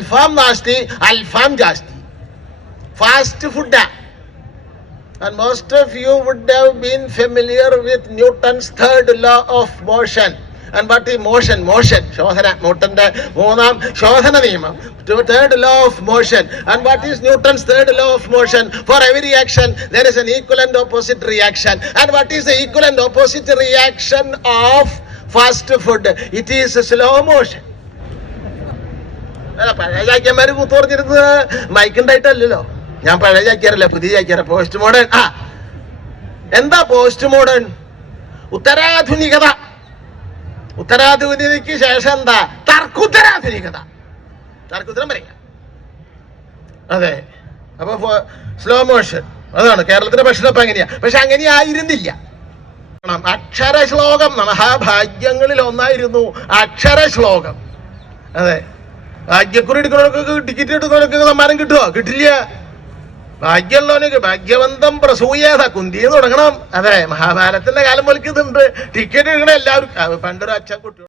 അൽഫാം നാസ്തി അൽഫാം ജാസ്തി ഫാസ്റ്റ് ഫുഡാ. And most of you would have been familiar with Newton's third law of motion. And what is motion? Motion. ശോധന ന്യൂട്ടന്റെ മൂന്നാം ശോധന നിയമം. Third law of motion and what is Newton's third law of motion for every action there is an and opposite reaction and what is the and opposite reaction of fast food it is slow motion അല്ല പഴയ ചാക്യന്മാര് കൂത്തുറഞ്ഞിരുന്നത് മൈക്കുണ്ടായിട്ടല്ലല്ലോ ഞാൻ പഴയ ചാക്യാറല്ല പുതിയ ചാക്കിയാറ post modern ആ എന്താ post modern ഉത്തരാധുനികത. ഉത്തരാധുനികതയ്ക്ക് ശേഷം എന്താ? തർക്കുത്തരാധുനികത. തർക്കുത്തരം പറയാം. അതെ. അപ്പൊ സ്ലോ മോഷൻ അതാണ് കേരളത്തിന്റെ ഭക്ഷണം അപ്പൊ അങ്ങനെയാ. പക്ഷെ അങ്ങനെ ആയിരുന്നില്ല. അക്ഷര ശ്ലോകം മഹാഭാഗ്യങ്ങളിൽ ഒന്നായിരുന്നു അക്ഷര ശ്ലോകം അതെ. ഭാഗ്യക്കുറി എടുക്കുന്നവർക്കൊക്കെ ടിക്കറ്റ് എടുക്കുന്നവർക്ക് സമ്മാനം കിട്ടുമോ കിട്ടില്ല. ഭാഗ്യമുള്ളവനൊക്കെ ഭാഗ്യവന്തം പ്രസൂയേത. കുന്തിയെ തുടങ്ങണം. അതെ മഹാഭാരതത്തിന്റെ കാലം പോലിക്ക് ഇതുണ്ട്. ടിക്കറ്റ് എടുക്കണ എല്ലാവർക്കും പണ്ടൊരു അച്ഛൻ കുട്ടി